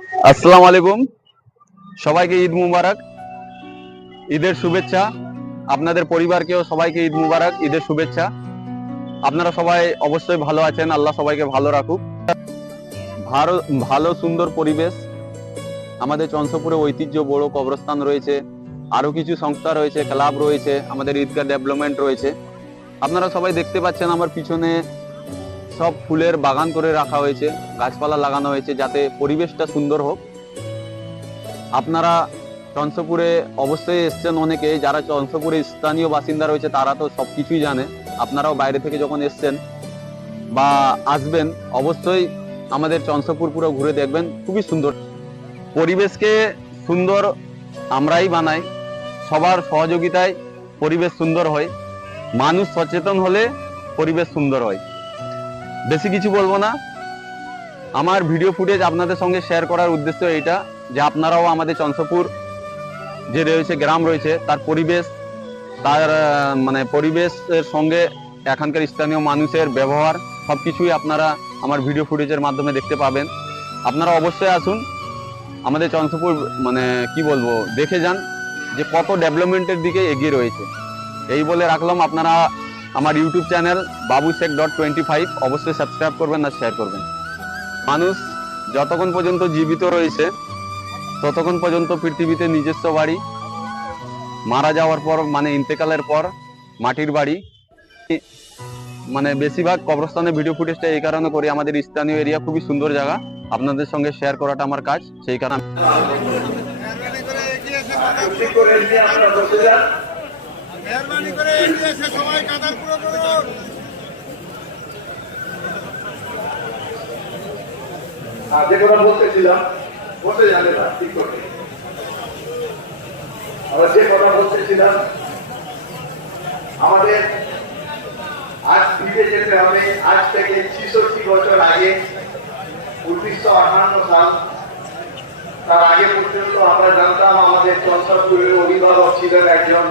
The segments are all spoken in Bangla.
আসসালামু আলাইকুম, সবাইকে ঈদ মুবারক, ঈদের শুভেচ্ছা। আপনাদের পরিবারকেও সবাইকে ঈদ মুবারক, ঈদের শুভেচ্ছা। আপনারা সবাই অবশ্যই ভালো আছেন, আল্লাহ সবাইকে ভালো রাখুক। ভালো সুন্দর পরিবেশ। আমাদের চঞ্চপুরে ঐতিহ্য বড় কবরস্থান রয়েছে, আরো কিছু সংস্থা রয়েছে, ক্লাব রয়েছে, আমাদের ঈদগাহ ডেভেলপমেন্ট রয়েছে। আপনারা সবাই দেখতে পাচ্ছেন আমার পিছনে সব ফুলের বাগান করে রাখা হয়েছে, গাছপালা লাগানো হয়েছে যাতে পরিবেশটা সুন্দর হোক। আপনারা চঞ্চপুরে অবশ্যই এসছেন অনেকে, যারা চঞ্চপুরে স্থানীয় বাসিন্দা রয়েছে তারা তো সবকিছুই জানে। আপনারাও বাইরে থেকে যখন এসছেন বা আসবেন অবশ্যই আমাদের চঞ্চপুর পুরো ঘুরে দেখবেন, খুবই সুন্দর। পরিবেশকে সুন্দর আমরাই বানাই, সবার সহযোগিতায় পরিবেশ সুন্দর হয়। মানুষ সচেতন হলে পরিবেশ সুন্দর হয়। বেশি কিছু বলবো না। আমার ভিডিও ফুটেজ আপনাদের সঙ্গে শেয়ার করার উদ্দেশ্য এইটা যে আপনারাও আমাদের চঞ্চপুর যে রয়েছে, গ্রাম রয়েছে, তার পরিবেশ, তার পরিবেশের সঙ্গে এখানকার স্থানীয় মানুষের ব্যবহার সবকিছুই আপনারা আমার ভিডিও ফুটেজের মাধ্যমে দেখতে পাবেন। আপনারা অবশ্যই আসুন, আমাদের চঞ্চপুর কি বলবো, দেখে যান যে কত ডেভেলপমেন্টের দিকে এগিয়ে রয়েছে। এই বলে রাখলাম, আপনারা আমার ইউটিউব চ্যানেল babusek.25 অবশ্যই সাবস্ক্রাইব করবেন আর শেয়ার করবেন। মানুষ যতক্ষণ পর্যন্ত জীবিত রয়েছে ততক্ষণ পর্যন্ত পৃথিবীতে নিজস্ব বাড়ি, মারা যাওয়ার পর ইন্তেকালের পর মাটির বাড়ি। বেশিরভাগ কবরস্থানে ভিডিও ফুটেজটা এই কারণে করি, আমাদের স্থানীয় এরিয়া খুবই সুন্দর জায়গা, আপনাদের সঙ্গে শেয়ার করাটা আমার কাজ, সেই কারণে। যে কথা বলতেছিলাম বলতে জানে না ঠিক করে। আমরা যে কথা বলতেছিলাম, আমাদের আজ ফিরে যেতে হবে আজ থেকে ৬৬ বছর আগে, ১৯৫৮ সাল। তার আগে পর্যন্ত আমরা জানতাম আমাদের চঞ্চলপুরের অভিভাবক ছিলেন একজন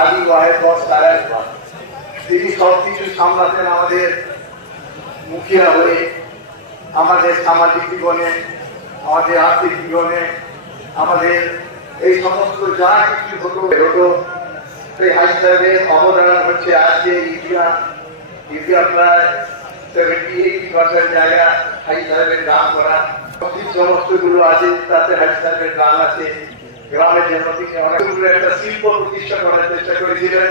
আলী ওয়াহেদ সাহেব। তিনি সবকিছু সামলাতেন আমাদের মুখিয়া হয়ে, আমাদের সামাজিক জীবনে, আমাদের আর্থিক জীবনে, আমাদের এই সমস্ত যা কিছু হতো সেই হাজি সাহেবের অবদান হচ্ছে আজকে ইন্ডিয়া প্রায় 70-80% জায়গা হাজি সাহেবের দান করা। সমস্ত গুলো আছে তাতে হাজি সাহেবের দান আছে। গ্রামের জন্য তিনি অনেকগুলো একটা শিল্প প্রতিষ্ঠা করার চেষ্টা করেছিলেন।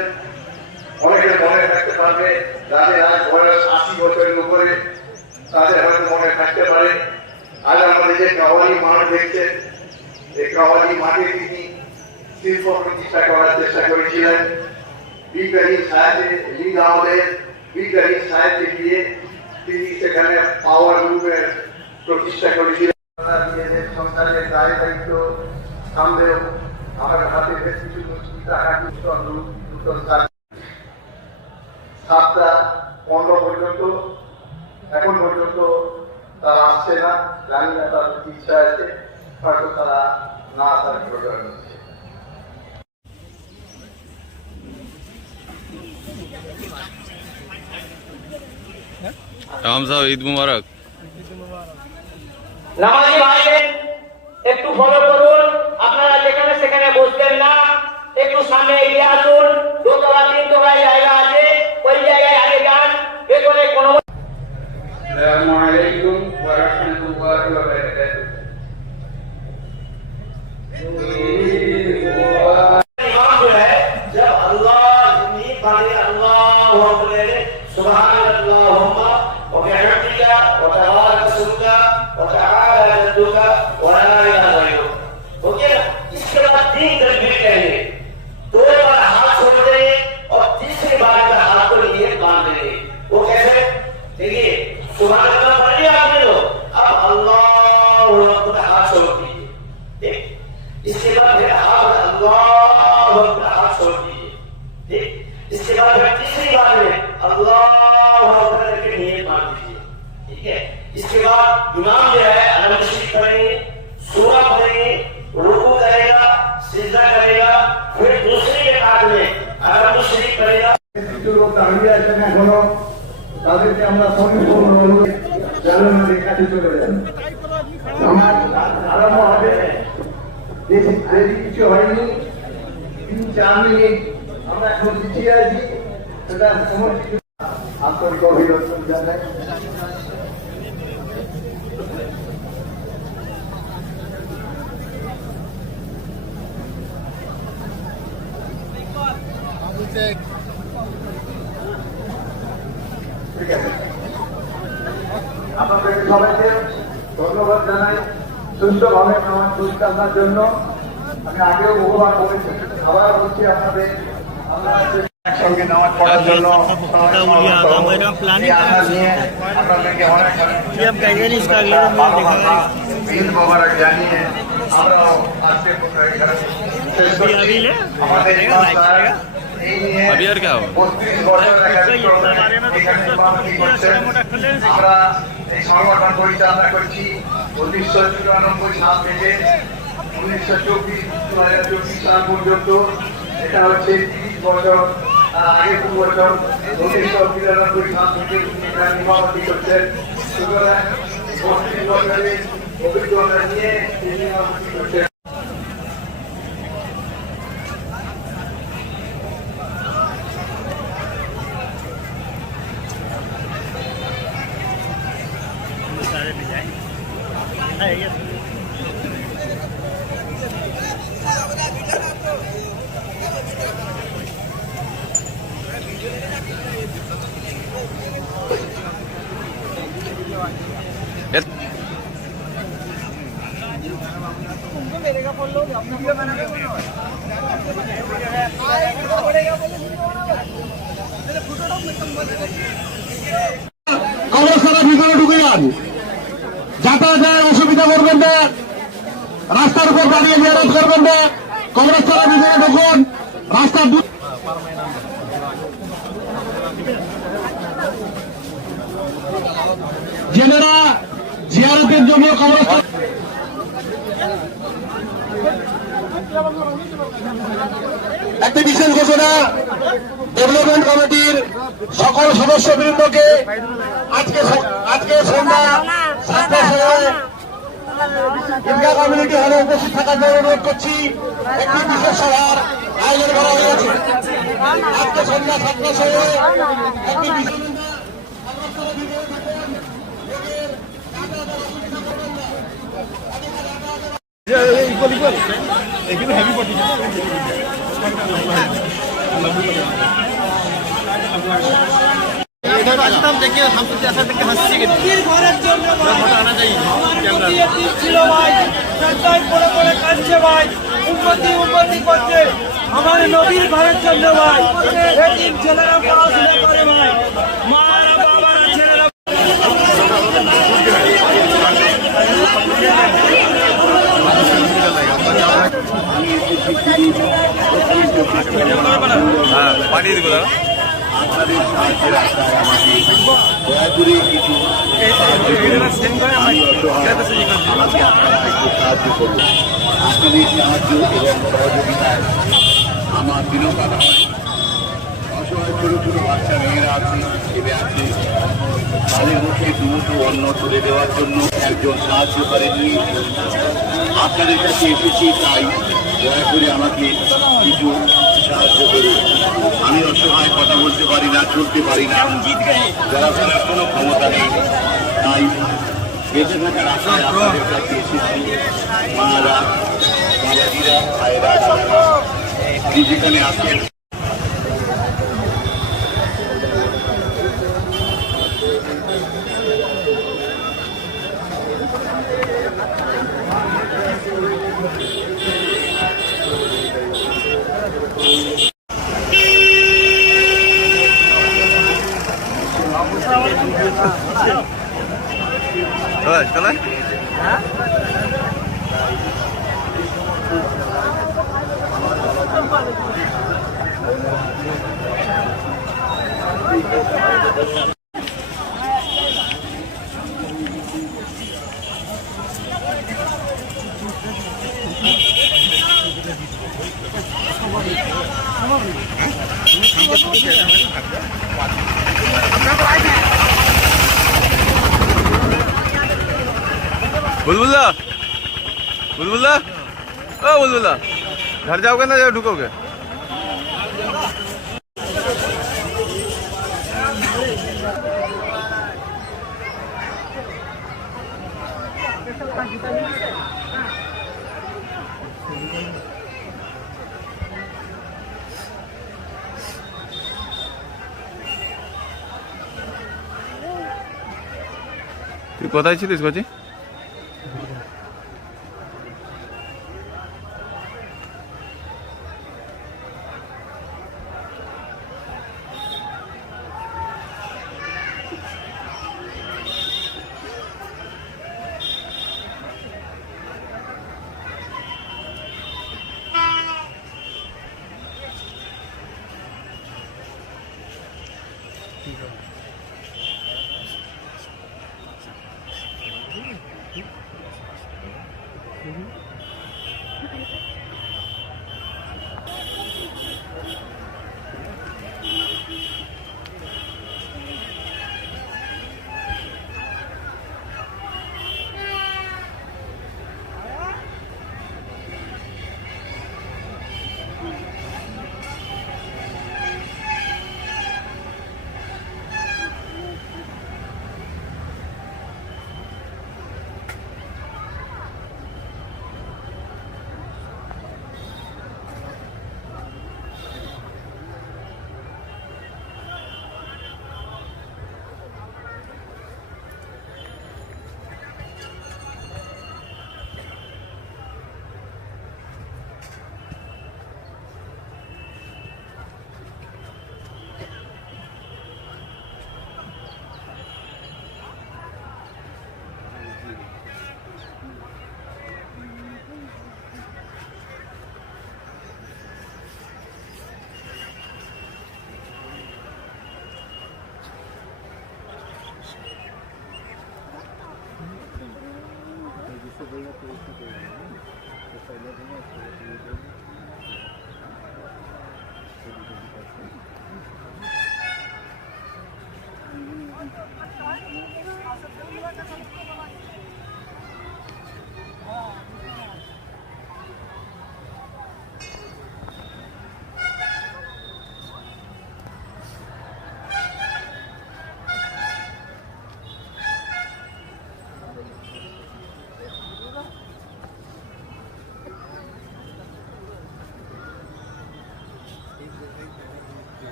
অনেকে মনে থাকতে পারবে যাদের আজ বয়স ৮০ বছরের উপরে, তাদের হয়তো মনে থাকতে পারে আজ আমাদের যে কাওয়ালি মাঠ দেখছেন, এই কাওয়ালি মাঠে তিনি শিল্প প্রতিষ্ঠা করার চেষ্টা করেছিলেন। বিজ্ঞানী সাহেবকে দিয়ে তিনি সেখানে পাওয়ার রুমের প্রতিষ্ঠা করেছিলেন। সংসারের দায় দায়িত্ব সামলেও আমাদের হাতে বেশ কিছু টাকা 7টা 15 পর্যন্ত এখন পর্যন্ত তারা আসছে না। জানি না তাদের ইচ্ছা আছে, হয়তো তারা না আসার প্রয়োজন হচ্ছে। ঈদ মুবারক। নামাজি ভাইদের একটু ফলো করুন, আপনারা যেখানে সেখানে বসবেন না, একটু সামনে এগিয়ে আসুন। 2তলা 3তলায় জায়গা আছে, ওই জায়গায় আগে যান। এখানে কোনো আসসালামু আলাইকুম ওয়া রাহমাতুল্লাহি ওয়া বারাকাতুহু। इमाम जो है, जब अल्लाह नींद भागे अल्लाहु अकबर, सुभानअल्लाहुम्मा व बिहम्दिका व तबारक इसमुका व तआला जद्दुका व ला इलाहा गैरुक। ओके ना? इसके बाद 3 तकबीर कहेंगे, 2 बार हाथ छोड़ देंगे और तीसरी बार का हाथ को लिए बांध देंगे। वो कैसे? देखिए, सुभानअल्लाह पढ़ लिया आपने, तो अब अल्लाहु अकबर हाथ छोड़ दीजिए। ठीक, इसके बाद फिर अल्लाहु अकबर हाथ छोड़ दीजिए। ठीक, इसके बाद फिर तीसरी बार में अल्लाहु अकबर करके नियत मान दीजिए। ठीक है, इसके बाद इमाम जो है अलम शरीफ पढ़ेंगे, सूरा पढ़ेंगे, रुकू करेगा, सिजदा करेगा, फिर दूसरी रकात में अलम शरीफ पढ़ेगा। তাদেরকে আমরা সম্পূর্ণ অনুরোধ জানানোর কাছে চলে যাই। হয়নি 3-4 মিনিট আমরা এখন পিছিয়ে আছি সেটা সময় আন্তরিক অভিনন্দন জানাই। ঠিক আছে, আপনাদের সবাইকে ধন্যবাদ জানাই সুস্থভাবে আমার পরিচালনার জন্য। আমি আগেও বহুবার বলেছি, আবার বলছি আপনাদের, আমরা একসঙ্গে নামাজ পড়ার জন্য আপনাদেরকে অনেক বাবারা জানিয়ে আমরাও আজকে আমাদের अभी और क्या हो 32 বছর আমরা এই সংগঠন পরিচালনা করছি 1994 সাল থেকে 2024 সাল পর্যন্ত। এটা হচ্ছে 30 বছর, আগে 2 বছর 1993 সাল থেকে এটা নির্মাণী করছেন। সুতরাং 32 বছরের অভিজ্ঞতা নিয়ে নির্মাণী করছেন। কবরস্থানের ভিতরে ঢুকে যান, যাতায়াতের অসুবিধা করবেন না, রাস্তার উপর দাঁড়িয়ে মেরাজ করবেন না, কবরস্থানের ভিতরে ঢুকুন। রাস্তার জেলেরা জিয়ারতের জন্য কবরস্থান একটি বিশেষ ঘোষণা, ডেভেলপমেন্ট কমিটির সকল সদস্যবৃন্দকে আজকে সন্ধ্যা 7টার সময় ঈদগাহ কমিউনিটি হলে উপস্থিত থাকার জন্য অনুরোধ করছি। একটি বিশেষ সভার আয়োজন করা হয়েছে। আজকে সন্ধ্যা 7টার সময় একটি বিশেষ আমার নদীর ঘরের জন্য ভাই, এতিম ছেলেরা পড়াশোনা করে ভাই, মারা বাবারা ছেলেরা পাঠিয়ে দিব দাদা। আপনাদের সাহায্যের আশায় আমাকে দয়া করে কিছু আমাকে আপনারা একটু সাহায্য করুন। আপনাদের সাহায্য এবং সহযোগিতায় আমার দিনও কাটা হয়। অসহায় ছোট ছোট বাচ্চা মেয়েরা আছে, ছেলে আছে, তাদের মুখে দুটো অন্ন তুলে দেওয়ার জন্য একজন সাহায্যকারী নিয়ে আপনাদের কাছে এসেছি। তাই দয়া করে আমাকে কিছু সাহায্য করুন। আমি অসহায়, কথা বলতে পারি না, চলতে পারি না, যারা ফেরার কোনো ক্ষমতা নেই। তাই বেঁচে থাকার আশায় আপনাদের কাছে এসেছি। মারা, বাবাজিরা, ভাইরা, যেখানে আছেন চলে বুলবুল্লা বুলবুল্লা ও বুলবুল্লা घर जाओगे ना या ढुकोगे? তুই কোথায় ছিলিস কচি?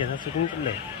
कैसा सुकून चल रहा है?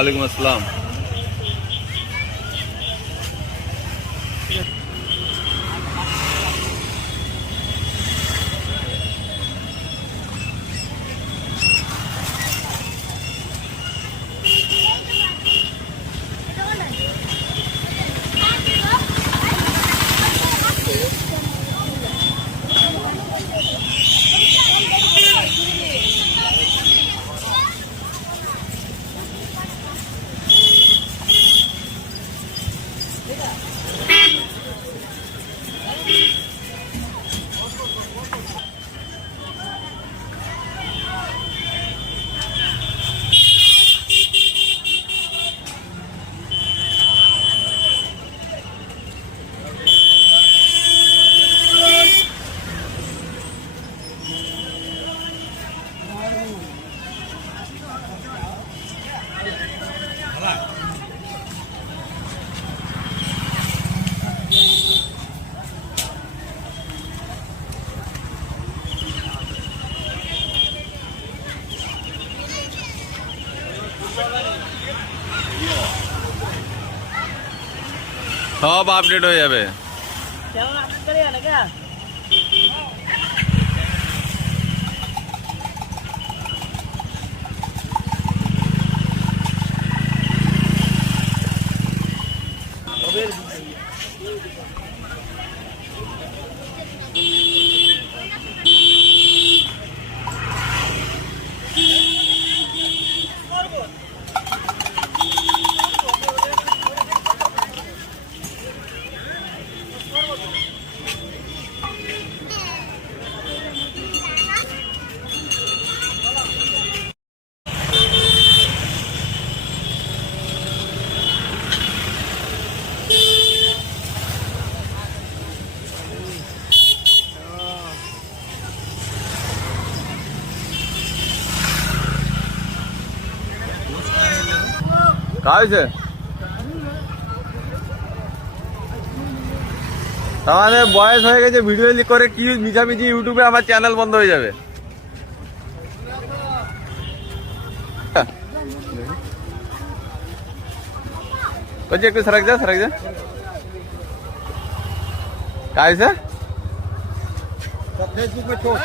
ওয়ালাইকুম আসসালাম। সব আপডেট হয়ে যাবে। হয়েছে আমাদের বয়স হয়ে গেছে, ভিডিও করে কি মিছামিছি ইউটিউবে আমার চ্যানেল বন্ধ হয়ে যাবে। বলছি একটু সরক যা काय से फेसबुक में छोड़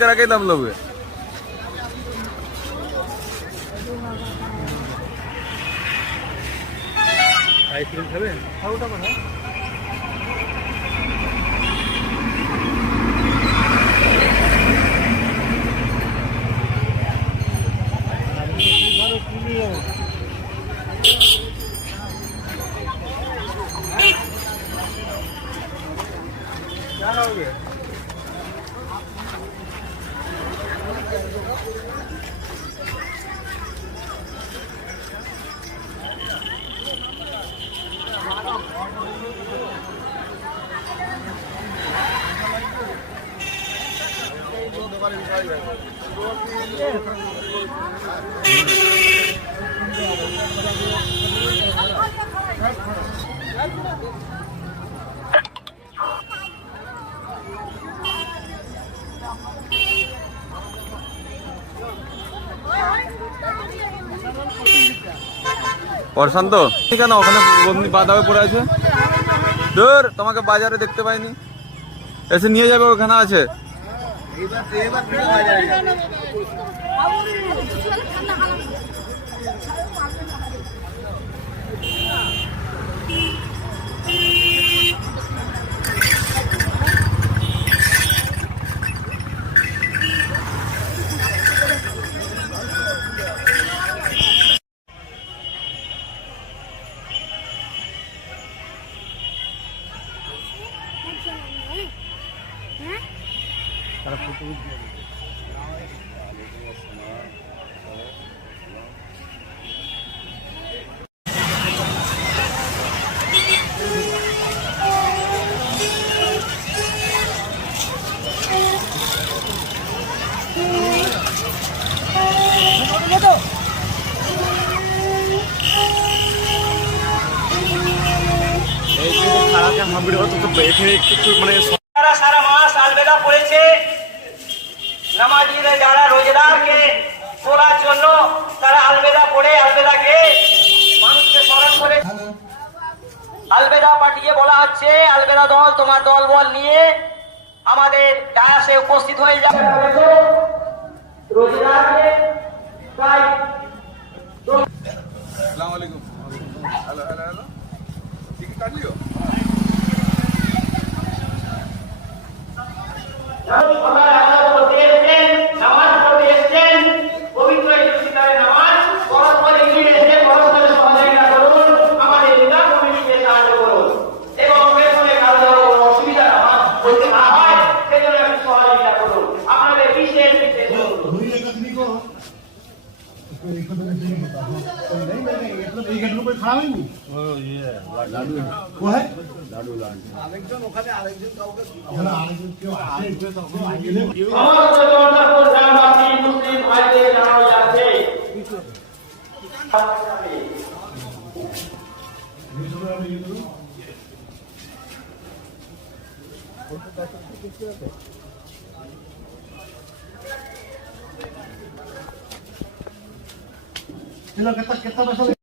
करा के दम लोग आइसक्रीम खाबे खाओटा बना क्या खाओगे প্রশান্ত কেন ওখানে বন্দি বাধা হয়ে পড়ে আছে? দূর, তোমাকে বাজারে দেখতে পাইনি, এসে নিয়ে যাবে, ওখানে আছে। বলার জন্য তারা আলবেদা পড়ে আলবেদাকে মানুষকে স্মরণ করে আলবেদা পাঠিয়ে বলা হচ্ছে আলবেদা দল তোমার দল বল নিয়ে আমাদের ডায়াসে উপস্থিত হয়ে যাবে রোজিনাকে তাই ¿Qué es lo que está pasando?